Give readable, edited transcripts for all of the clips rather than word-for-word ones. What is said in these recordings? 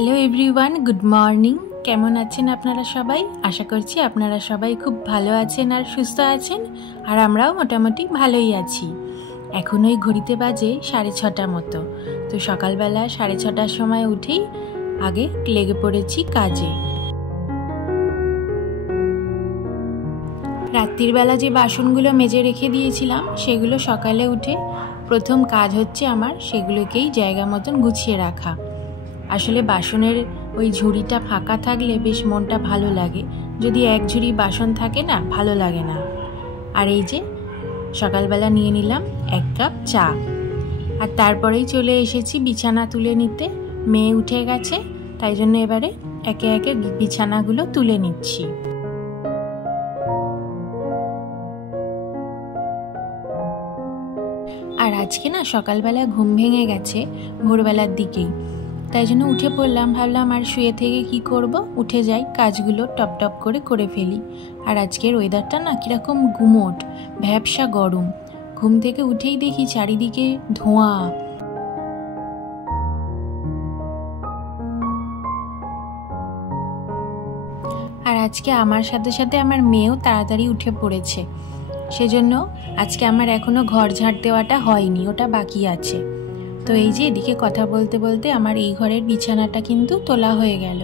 Hello everyone, good morning. কেমন আছেন আপনারা সবাই? আশা করছি আপনারা সবাই খুব ভালো আছেন আর সুস্থ আছেন, আর আমরাও মোটামুটি ভালোই আছি। এখন ওই ঘড়িতে বাজে 6:30 মতো। তো সকালবেলা 6:30টার সময় উঠেই আগে লেগে পড়েছি কাজে। রাত্রির বেলা যে বাসনগুলো মেজে রেখে দিয়েছিলাম সেগুলো সকালে উঠে প্রথম কাজ হচ্ছে আমার সেগুলোকেই জায়গা মতন গুছিয়ে রাখা। আসলে বাসনের ওই ঝুড়িটা ফাঁকা থাকলে বেশ মনটা ভালো লাগে, যদি এক ঝুড়ি বাসন থাকে না ভালো লাগে না। আর এই যে সকালবেলা নিয়ে নিলাম 1 কাপ চা, আর তারপরেই চলে এসেছি বিছানা তুলে নিতে। মেয়ে উঠে গেছে, তাই জন্য এবারে একে একে বিছানাগুলো তুলে নিচ্ছি। আর আজকে না সকালবেলা ঘুম ভেঙে গেছে ভোরবেলার দিকেই, তাই জন্য উঠে পড়লাম। ভাবলাম আর শুয়ে থেকে কি করব, উঠে যাই, কাজগুলো টপ টপ করে ফেলি। আর আজকের ওয়েদারটা না কীরকম গুমোট, ভ্যাপসা গরম। ঘুম থেকে উঠেই দেখি চারিদিকে ধোঁয়া। আর আজকে আমার সাথে সাথে আমার মেয়েও তাড়াতাড়ি উঠে পড়েছে, সেজন্য আজকে আমার এখনো ঘর ঝাড় দেওয়াটা হয়নি, ওটা বাকি আছে। তো এই যে এদিকে কথা বলতে বলতে আমার এই ঘরের বিছানাটা কিন্তু তোলা হয়ে গেল।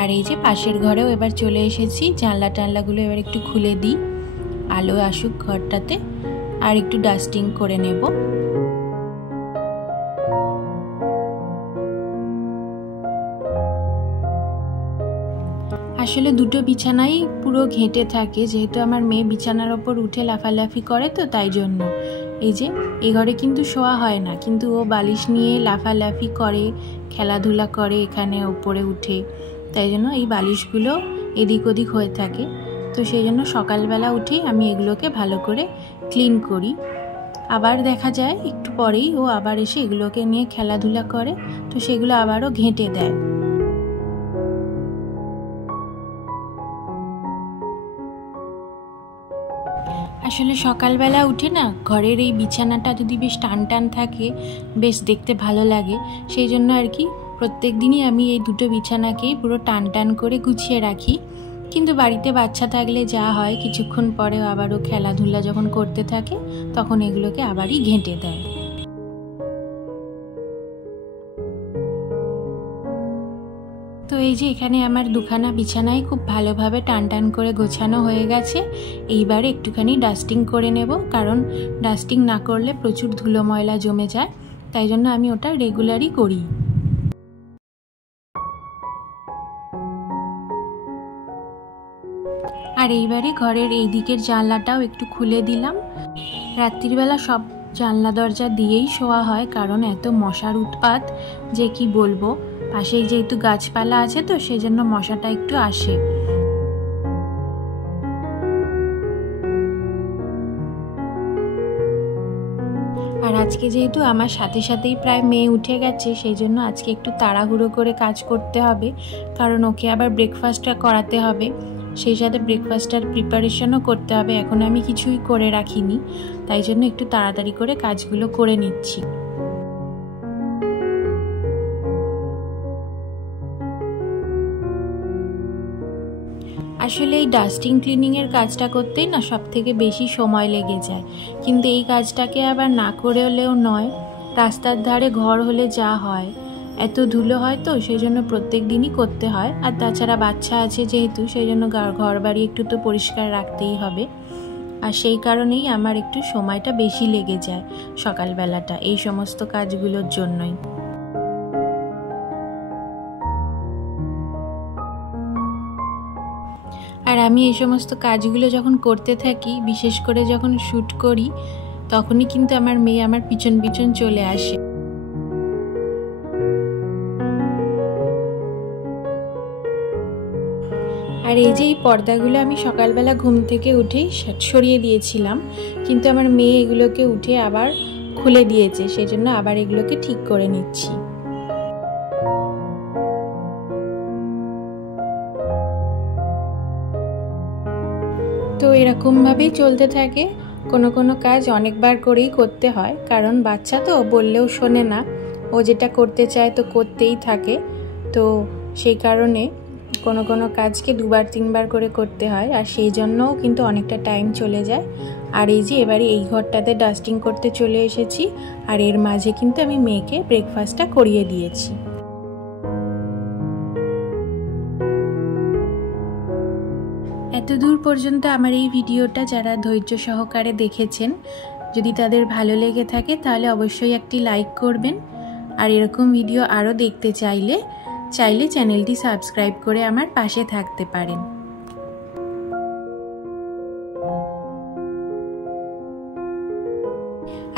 আর এই যে পাশের ঘরেও এবার চলে এসেছি। জানলা টানলাগুলো এবার একটু খুলে দিই, আলো আসুক ঘরটাতে, আর একটু ডাস্টিং করে নেব। আসলে দুটো বিছানাই পুরো ঘেঁটে থাকে, যেহেতু আমার মেয়ে বিছানার ওপর উঠে লাফালাফি করে, তো তাই জন্য এই যে এই ঘরে কিন্তু শোয়া হয় না, কিন্তু ও বালিশ নিয়ে লাফালাফি করে, খেলাধুলা করে এখানে ওপরে উঠে, তাই জন্য এই বালিশগুলো এদিক ওদিক হয়ে থাকে। তো সেই জন্য সকালবেলা উঠেই আমি এগুলোকে ভালো করে ক্লিন করি। আবার দেখা যায় একটু পরেই ও আবার এসে এগুলোকে নিয়ে খেলাধুলা করে, তো সেগুলো আবারও ঘেঁটে দেয়। আসলে সকালবেলা উঠে না ঘরের এই বিছানাটা যদি বেশ টান টান থাকে, বেশ দেখতে ভালো লাগে। সেই জন্য আর কি প্রত্যেক দিনই আমি এই দুটো বিছানাকেই পুরো টান টান করে গুছিয়ে রাখি। কিন্তু বাড়িতে বাচ্চা থাকলে যা হয়, কিছুক্ষণ পরেও আবারও খেলাধুলা যখন করতে থাকে তখন এগুলোকে আবারই ঘেঁটে দেয়। তো এই যে এখানে আমার দুখানা বিছানায় খুব ভালোভাবে টান টান করে গোছানো হয়ে গেছে। এইবারে একটুখানি ডাস্টিং করে নেব, কারণ ডাস্টিং না করলে প্রচুর ধুলো ময়লা জমে যায়, তাই জন্য আমি ওটা রেগুলারই করি। আর এইবারে ঘরের এই দিকের জানলাটাও একটু খুলে দিলাম। রাত্রিবেলা সব জানলা দরজা দিয়েই শোয়া হয়, কারণ এত মশার উৎপাত যে কি বলবো। পাশেই যেহেতু গাছপালা আছে, তো সেই জন্য মশাটা একটু আসে। আর আজকে যেহেতু আমার সাথে সাথেই প্রায় মেয়ে উঠে গেছে, সেই জন্য আজকে একটু তাড়াহুড়ো করে কাজ করতে হবে, কারণ ওকে আবার ব্রেকফাস্টটা করাতে হবে, সেই সাথে ব্রেকফাস্টটার প্রিপারেশনও করতে হবে। এখন আমি কিছুই করে রাখিনি, তাই জন্য একটু তাড়াতাড়ি করে কাজগুলো করে নিচ্ছি। আসলে এই ডাস্টিং ক্লিনিংয়ের কাজটা করতেই না সব থেকে বেশি সময় লেগে যায়, কিন্তু এই কাজটাকে আবার না করেও নয়। রাস্তার ধারে ঘর হলে যা হয়, এত ধুলো হয়, তো সেই জন্য প্রত্যেক দিনই করতে হয়। আর তাছাড়া বাচ্চা আছে যেহেতু, সেই জন্য ঘর বাড়ি একটু তো পরিষ্কার রাখতেই হবে। আর সেই কারণেই আমার একটু সময়টা বেশি লেগে যায় সকালবেলাটা এই সমস্ত কাজগুলোর জন্যই। আর আমি এই সমস্ত কাজগুলো যখন করতে থাকি, বিশেষ করে যখন শ্যুট করি, তখনই কিন্তু আমার মেয়ে আমার পিছন পিছন চলে আসে। আর এই যে এই পর্দাগুলো আমি সকালবেলা ঘুম থেকে উঠেই সরিয়ে দিয়েছিলাম, কিন্তু আমার মেয়ে এগুলোকে উঠে আবার খুলে দিয়েছে, সেই জন্য আবার এগুলোকে ঠিক করে নিচ্ছি। তো এরকমভাবেই চলতে থাকে। কোনো কাজ অনেকবার করেই করতে হয়, কারণ বাচ্চা তো বললেও শোনে না, ও যেটা করতে চায় তো করতেই থাকে। তো সেই কারণে কোনো কোনো কাজকে 2বার 3বার করে করতে হয়, আর সেই জন্যও কিন্তু অনেকটা টাইম চলে যায়। আর এই যে এবারে এই ঘরটাতে ডাস্টিং করতে চলে এসেছি, আর এর মাঝে কিন্তু আমি মেয়েকে ব্রেকফাস্টটা করিয়ে দিয়েছি। এত দূর পর্যন্ত আমার এই ভিডিওটা যারা ধৈর্য সহকারে দেখেছেন, যদি তাদের ভালো লেগে থাকে তাহলে অবশ্যই একটি লাইক করবেন। আর এরকম ভিডিও আরও দেখতে চাইলে চ্যানেলটি সাবস্ক্রাইব করে আমার পাশে থাকতে পারেন।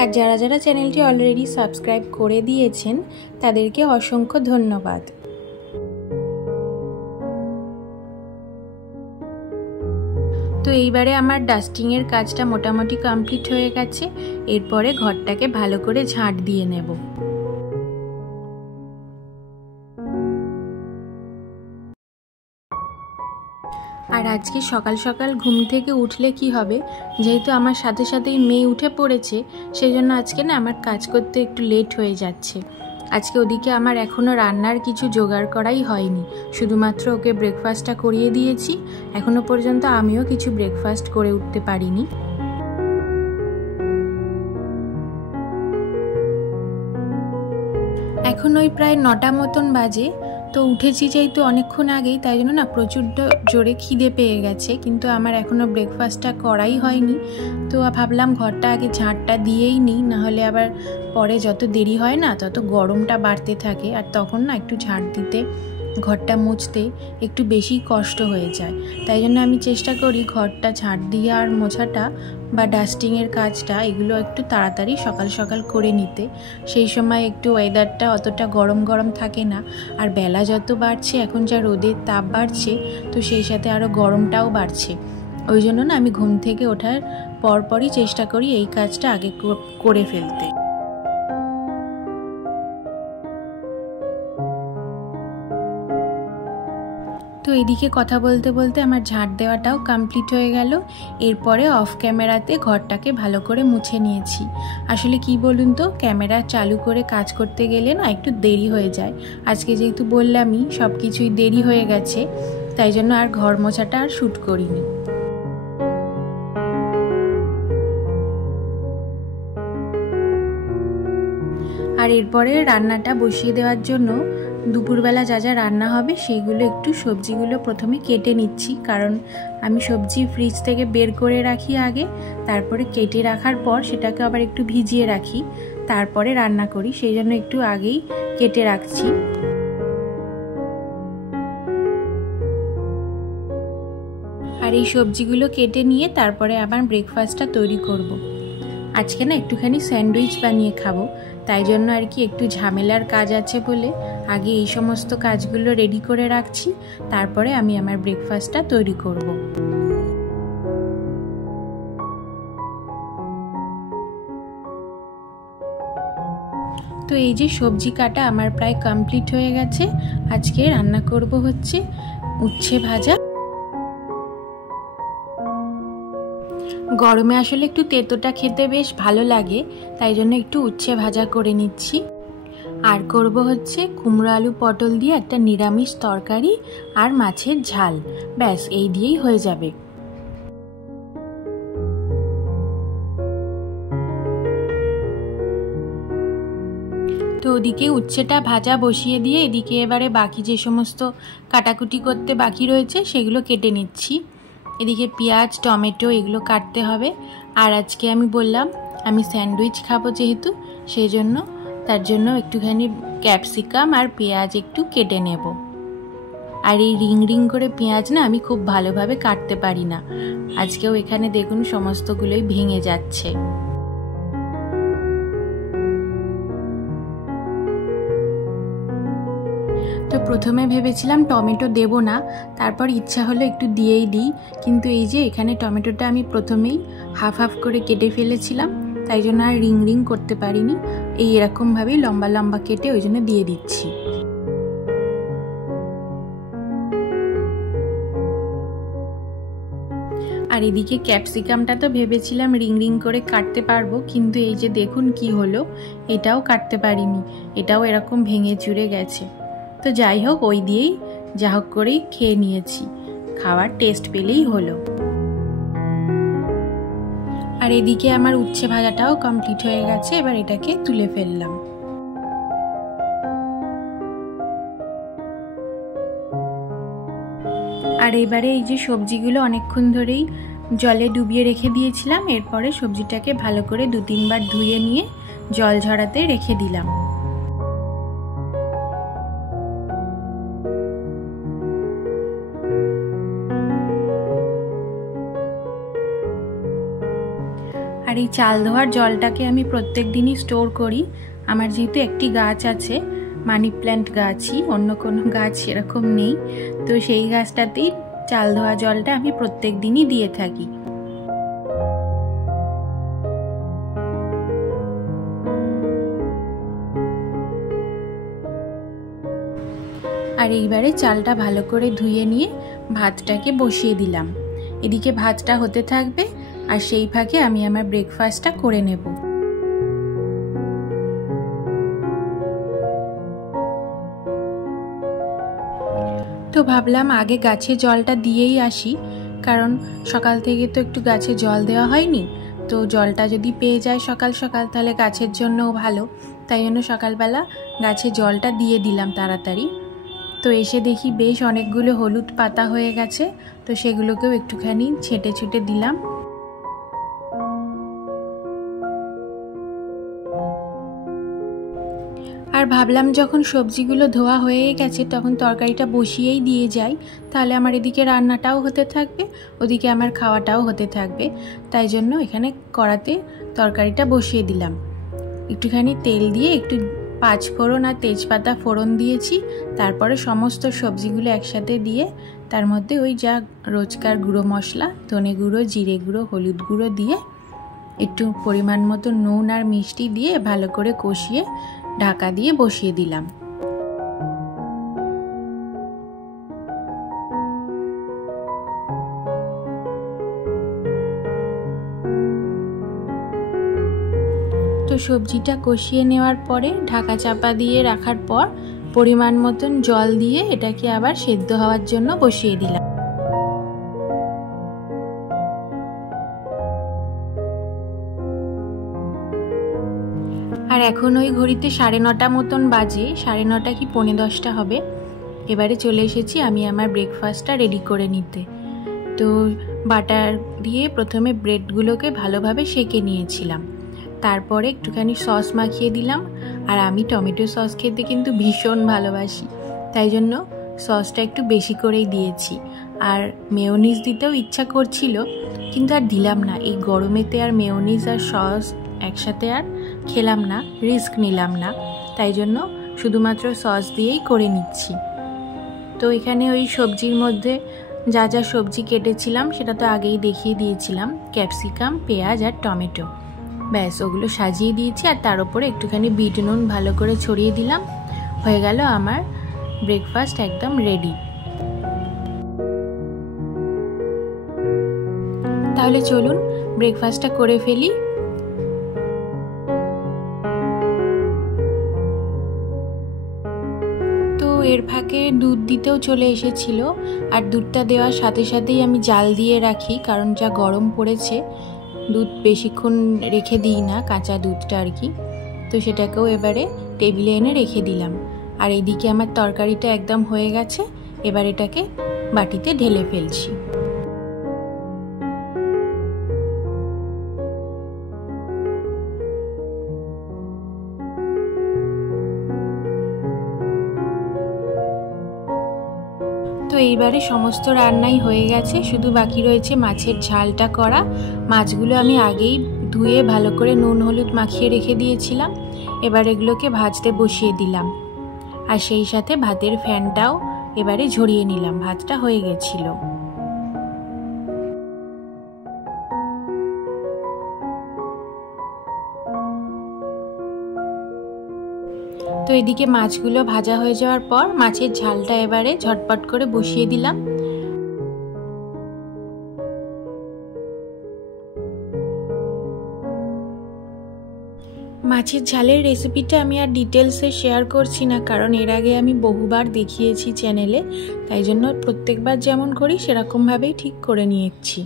আর যারা যারা চ্যানেলটি অলরেডি সাবস্ক্রাইব করে দিয়েছেন তাদেরকে অসংখ্য ধন্যবাদ। তো এইবারে আমার ডাস্টিংয়ের কাজটা মোটামুটি কমপ্লিট হয়ে গেছে। এরপরে ঘরটাকে ভালো করে ঝাঁট দিয়ে নেব। আর আজকে সকাল সকাল ঘুম থেকে উঠলে কি হবে, যেহেতু আমার সাথে সাথেই মেয়ে উঠে পড়েছে, সেই জন্য আজকে না আমার কাজ করতে একটু লেট হয়ে যাচ্ছে। আজকে ওদিকে আমার এখনও রান্নার কিছু জোগাড় করাই হয়নি, শুধুমাত্র ওকে ব্রেকফাস্টটা করিয়ে দিয়েছি। এখনও পর্যন্ত আমিও কিছু ব্রেকফাস্ট করে উঠতে পারিনি। এখন ওই প্রায় 9টা মতন বাজে। তো উঠেছি যেহেতু অনেকক্ষণ আগেই, তাই জন্য না প্রচুর জোরে খিদে পেয়ে গেছে, কিন্তু আমার এখনও ব্রেকফাস্টটা করাই হয়নি। তো ভাবলাম ঘরটা আগে ঝাঁটটা দিয়েই নিই, নাহলে আবার পরে যত দেরি হয় না তত গরমটা বাড়তে থাকে, আর তখন না একটু ঝাঁট দিতে, ঘরটা মুছতে একটু বেশি কষ্ট হয়ে যায়। তাই জন্য আমি চেষ্টা করি ঘরটা ঝাঁট দিয়ে আর মোছাটা বা ডাস্টিংয়ের কাজটা এগুলো একটু তাড়াতাড়ি সকাল সকাল করে নিতে। সেই সময় একটু ওয়েদারটা অতটা গরম গরম থাকে না, আর বেলা যত বাড়ছে, এখন যা রোদের তাপ বাড়ছে, তো সেই সাথে আরও গরমটাও বাড়ছে। ওই জন্য না আমি ঘুম থেকে ওঠার পরপরই চেষ্টা করি এই কাজটা আগে করে ফেলতে। তো এদিকে কথা বলতে বলতে আমার ঝাঁট দেওয়াটাও কমপ্লিট হয়ে গেল। এরপরে অফ ক্যামেরাতে ঘরটাকে ভালো করে মুছে নিয়েছি। আসলে কি বলুন তো, ক্যামেরা চালু করে কাজ করতে গেলে না একটু দেরি হয়ে যায়। আজকে যেহেতু বললামই সব কিছুই দেরি হয়ে গেছে, তাই জন্য আর ঘর মোছাটা আর শ্যুট করিনি। আর এরপরে রান্নাটা বসিয়ে দেওয়ার জন্য দুপুরবেলা যা যা রান্না হবে সেইগুলো একটু সবজিগুলো প্রথমে কেটে নিচ্ছি, কারণ আমি সবজি ফ্রিজ থেকে বের করে রাখি আগে, তারপরে কেটে রাখার পর সেটাকে আবার একটু ভিজিয়ে রাখি, তারপরে রান্না করি, সেই জন্য একটু আগেই কেটে রাখছি। আর এই সবজিগুলো কেটে নিয়ে তারপরে আবার ব্রেকফাস্টটা তৈরি করব। আজকে না একটুখানি স্যান্ডউইচ বানিয়ে খাবো, তাই জন্য আর কি একটু ঝামেলার কাজ আছে বলে আগে এই সমস্ত কাজগুলো রেডি করে রাখছি, তারপরে আমি আমার ব্রেকফাস্টটা তৈরি করব। তো এই যে সবজি কাটা আমার প্রায় কমপ্লিট হয়ে গেছে। আজকে রান্না করব হচ্ছে উচ্ছে ভাজা। গরমে আসলে একটু তেঁতোটা খেতে বেশ ভালো লাগে, তাই জন্য একটু উচ্ছে ভাজা করে নিচ্ছি। আর করব হচ্ছে কুমড়ো আলু পটল দিয়ে একটা নিরামিষ তরকারি আর মাছের ঝাল, ব্যাস এই দিয়েই হয়ে যাবে। তো ওদিকে উচ্ছেটা ভাজা বসিয়ে দিয়ে এদিকে এবারে বাকি যে সমস্ত কাটাকুটি করতে বাকি রয়েছে সেগুলো কেটে নিচ্ছি। এদিকে পেঁয়াজ টমেটো এগুলো কাটতে হবে। আর আজকে আমি বললাম আমি স্যান্ডউইচ খাবো যেহেতু, সেই জন্য তার জন্য একটুখানি ক্যাপসিকাম আর পেঁয়াজ একটু কেটে নেব। আর এই রিং রিং করে পেঁয়াজ না আমি খুব ভালোভাবে কাটতে পারি না, আজকেও এখানে দেখুন সমস্তগুলোই ভেঙে যাচ্ছে। তো প্রথমে ভেবেছিলাম টমেটো দেব না, তারপর ইচ্ছা হলো একটু দিয়েই দিই, কিন্তু এই যে এখানে টমেটোটা আমি প্রথমেই হাফ হাফ করে কেটে ফেলেছিলাম, তাই জন্য আর রিং রিং করতে পারিনি, এই এরকমভাবেই লম্বা লম্বা কেটে ওই জন্য দিয়ে দিচ্ছি। আর এদিকে ক্যাপসিকামটা তো ভেবেছিলাম রিং রিং করে কাটতে পারবো, কিন্তু এই যে দেখুন কি হলো, এটাও কাটতে পারিনি, এটাও এরকম ভেঙে চুরে গেছে। তো যাই হোক, ওই দিয়েই যা হোক করেই খেয়ে নিয়েছি, খাওয়ার টেস্ট পেলেই হলো। আর এদিকে আমার উচ্ছে ভাজাটাও কমপ্লিট হয়ে গেছে, এবার এটাকে তুলে ফেললাম। আর এবারে এই যে সবজিগুলো অনেকক্ষণ ধরেই জলে ডুবিয়ে রেখে দিয়েছিলাম, এরপরে সবজিটাকে ভালো করে 2-3 বার ধুয়ে নিয়ে জল ঝরাতে রেখে দিলাম। আর এই চাল ধোয়ার জলটাকে আমি প্রত্যেক দিনই স্টোর করি। আমার যেহেতু একটি গাছ আছে, মানি প্ল্যান্ট গাছই, অন্য কোনো গাছ সেরকম নেই, তো সেই গাছটাতেই চাল ধোয়া জলটা আমি প্রত্যেক দিনই দিয়ে থাকি। আর এইবারে চালটা ভালো করে ধুয়ে নিয়ে ভাতটাকে বসিয়ে দিলাম। এদিকে ভাতটা হতে থাকবে আর সেই ফাঁকে আমি আমার ব্রেকফাস্টটা করে নেব। তো ভাবলাম আগে গাছে জলটা দিয়েই আসি, কারণ সকাল থেকে তো একটু গাছে জল দেওয়া হয়নি, তো জলটা যদি পেয়ে যায় সকাল সকাল তাহলে গাছের জন্যও ভালো। তাই জন্য সকালবেলা গাছে জলটা দিয়ে দিলাম তাড়াতাড়ি। তো এসে দেখি বেশ অনেকগুলো হলুদ পাতা হয়ে গেছে, তো সেগুলোকেও একটুখানি ছেটে ছুটে দিলাম। আর ভাবলাম যখন সবজিগুলো ধোয়া হয়ে গেছে তখন তরকারিটা বসিয়েই দিয়ে যাই, তাহলে আমার এদিকে রান্নাটাও হতে থাকবে, ওদিকে আমার খাওয়াটাও হতে থাকবে। তাই জন্য এখানে কড়াতে তরকারিটা বসিয়ে দিলাম। একটুখানি তেল দিয়ে একটু 5 ফোড়ন আর তেজপাতা ফোড়ন দিয়েছি, তারপরে সমস্ত সবজিগুলো একসাথে দিয়ে তার মধ্যে ওই যা রোজকার গুঁড়ো মশলা, ধনে গুঁড়ো, জিরে গুঁড়ো, হলুদ গুঁড়ো দিয়ে একটু পরিমাণ মতো নুন আর মিষ্টি দিয়ে ভালো করে কষিয়ে ঢাকা দিয়ে বসিয়ে দিলাম। তো সবজিটা কষিয়ে নেওয়ার পরে ঢাকা চাপা দিয়ে রাখার পর পরিমাণ মতন জল দিয়ে এটাকে আবার সেদ্ধ হওয়ার জন্য বসিয়ে দিলাম। আর এখন ওই ঘড়িতে 9:30 মতন বাজে, 9:30 কি 9:45 হবে। এবারে চলে এসেছি আমি আমার ব্রেকফাস্টটা রেডি করে নিতে। তো বাটার দিয়ে প্রথমে ব্রেডগুলোকে ভালোভাবে সেঁকে নিয়েছিলাম, তারপরে একটুখানি সস মাখিয়ে দিলাম। আর আমি টমেটো সস খেতে কিন্তু ভীষণ ভালোবাসি, তাই জন্য সসটা একটু বেশি করেই দিয়েছি। আর মেয়োনিজ দিতেও ইচ্ছা করছিল, কিন্তু আর দিলাম না। এই গরমেতে আর মেয়োনিজ আর সস একসাথে আর খেলাম না, রিস্ক নিলাম না, তাই জন্য শুধুমাত্র সস দিয়েই করে নিচ্ছি। তো এখানে ওই সবজির মধ্যে যা যা সবজি কেটেছিলাম সেটা তো আগেই দেখিয়ে দিয়েছিলাম, ক্যাপসিকাম, পেঁয়াজ আর টমেটো, ব্যাস ওগুলো সাজিয়ে দিয়েছি। আর তার উপরে একটুখানি বিট নুন ভালো করে ছড়িয়ে দিলাম। হয়ে গেল আমার ব্রেকফাস্ট একদম রেডি। তাহলে চলুন ব্রেকফাস্টটা করে ফেলি। তো এর ফাঁকে দুধ দিতেও চলে এসেছিল, আর দুধটা দেওয়ার সাথে সাথেই আমি জাল দিয়ে রাখি, কারণ যা গরম পড়েছে দুধ বেশিক্ষণ রেখে দিই না, কাঁচা দুধটা আর কি। তো সেটাকেও এবারে টেবিলে এনে রেখে দিলাম। আর এইদিকে আমার তরকারিটা একদম হয়ে গেছে, এবার এটাকে বাটিতে ঢেলে ফেলছি। তো এইবারে সমস্ত রান্নাই হয়ে গেছে, শুধু বাকি রয়েছে মাছের ঝালটা করা। মাছগুলো আমি আগেই ধুয়ে ভালো করে নুন হলুদ মাখিয়ে রেখে দিয়েছিলাম, এবার এগুলোকে ভাজতে বসিয়ে দিলাম। আর সেই সাথে ভাতের ফ্যানটাও এবারে ঝরিয়ে নিলাম, ভাতটা হয়ে গেছিল। তো এদিকে মাছগুলো ভাজা হয়ে যাওয়ার পর মাছের ঝালটা এবারে ঝটপট করে বসিয়ে দিলাম। মাছের ঝালের রেসিপিটা আমি আর ডিটেলসে শেয়ার করছি না, কারণ এর আগে আমি বহুবার দেখিয়েছি চ্যানেলে, তাই জন্য প্রত্যেকবার যেমন করি সেরকমভাবেই ঠিক করে নিয়েছি।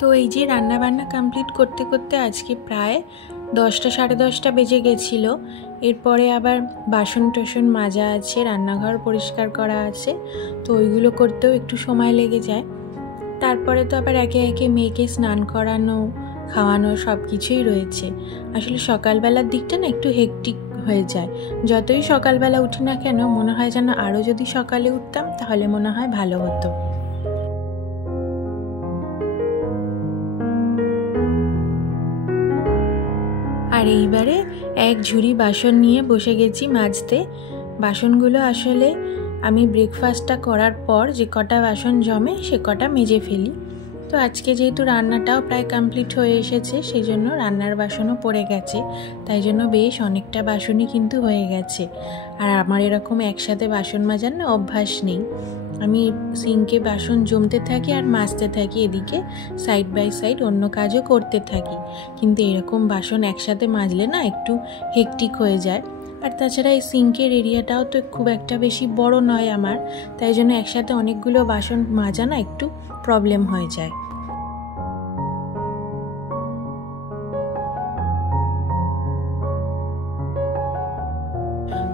তো এই যে রান্নাবান্না কমপ্লিট করতে করতে আজকে প্রায় 10টা সাড়ে 10টা বেজে গেছিলো। এরপরে আবার বাসন টাসন মাজা আছে, রান্নাঘর পরিষ্কার করা আছে, তো ওইগুলো করতেও একটু সময় লেগে যায়। তারপরে তো আবার একে একে মেয়েকে স্নান করানো, খাওয়ানো সব কিছুই রয়েছে। আসলে সকালবেলার দিকটা না একটু হেকটিক হয়ে যায়। যতই সকালবেলা উঠি না কেন মনে হয় যেন আরও যদি সকালে উঠতাম তাহলে মনে হয় ভালো হতো। আর এইবারে এক ঝুড়ি বাসন নিয়ে বসে গেছি মাজতে। বাসনগুলো আসলে আমি ব্রেকফাস্টটা করার পর যে কটা বাসন জমে সে কটা মেজে ফেলি। তো আজকে যেহেতু রান্নাটাও প্রায় কমপ্লিট হয়ে এসেছে, সেই জন্য রান্নার বাসনও পড়ে গেছে, তাই জন্য বেশ অনেকটা বাসনই কিন্তু হয়ে গেছে। আর আমার এরকম একসাথে বাসন মাজার না অভ্যাস নেই। আমি সিঙ্কে বাসন জমতে থাকি আর মাজতে থাকি, এদিকে সাইড বাই সাইড অন্য কাজও করতে থাকি, কিন্তু এরকম বাসন একসাথে মাজলে না একটু হেকটিক হয়ে যায়। আর তাছাড়া এই সিঙ্কের এরিয়াটাও তো খুব একটা বেশি বড় নয় আমার, তাই জন্য একসাথে অনেকগুলো বাসন মাজা না একটু প্রবলেম হয়ে যায়।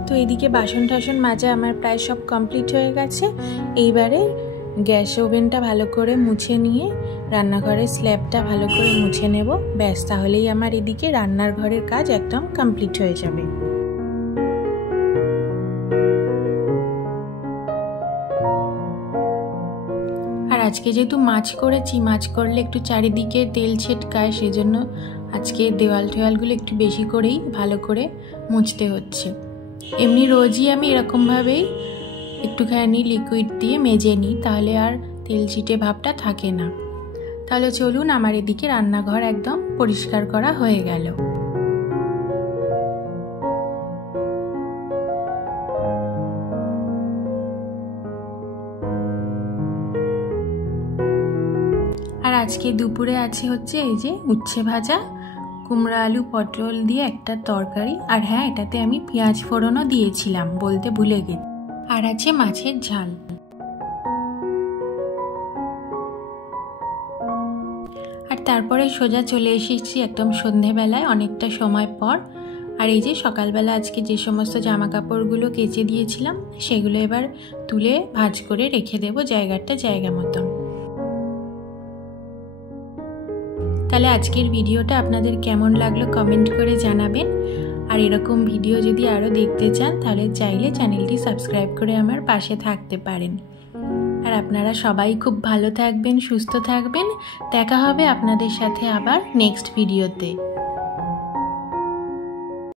তো এদিকে বাসন টাসন মাজা আমার প্রায় সব কমপ্লিট হয়ে গেছে। এইবারে গ্যাস ওভেনটা ভালো করে মুছে নিয়ে রান্নাঘরের স্ল্যাবটা ভালো করে মুছে নেব, ব্যাস তাহলেই আমার এদিকে রান্নার ঘরের কাজ একদম কমপ্লিট হয়ে যাবে। আর আজকে যেহেতু মাছ করেছি, মাছ করলে একটু চারিদিকে তেল ছিটকায়, সেজন্য আজকে দেওয়াল টেওয়ালগুলো একটু বেশি করেই ভালো করে মুছতে হচ্ছে। এমনি রোজই আমি এরকমভাবেই একটুখানি লিকুইড দিয়ে মেজে নিই, তাহলে আর তেল ছিটে ভাবটা থাকে না। তাহলে চলুন, আমার এদিকে রান্নাঘর একদম পরিষ্কার করা হয়ে গেল। আর আজকে দুপুরে আছে হচ্ছে এই যে উচ্ছে ভাজা, কুমড়া আলু পটল দিয়ে একটা তরকারি, আর হ্যাঁ এটাতে আমি পেঁয়াজ ফোড়নও দিয়েছিলাম, বলতে ভুলে গেছি। আর আছে মাছের ঝাল। আর তারপরে সোজা চলে এসেছি একদম সন্ধেবেলায়, অনেকটা সময় পর। আর এই যে সকালবেলা আজকে যে সমস্ত জামা কাপড়গুলো কেচে দিয়েছিলাম সেগুলো এবার তুলে ভাঁজ করে রেখে দেব জায়গাটা জায়গা মতন। তাহলে আজকের ভিডিওটা আপনাদের কেমন লাগলো কমেন্ট করে জানাবেন। আর এরকম ভিডিও যদি আরও দেখতে চান তাহলে চাইলে চ্যানেলটি সাবস্ক্রাইব করে আমার পাশে থাকতে পারেন। আর আপনারা সবাই খুব ভালো থাকবেন, সুস্থ থাকবেন। দেখা হবে আপনাদের সাথে আবার নেক্সট ভিডিওতে।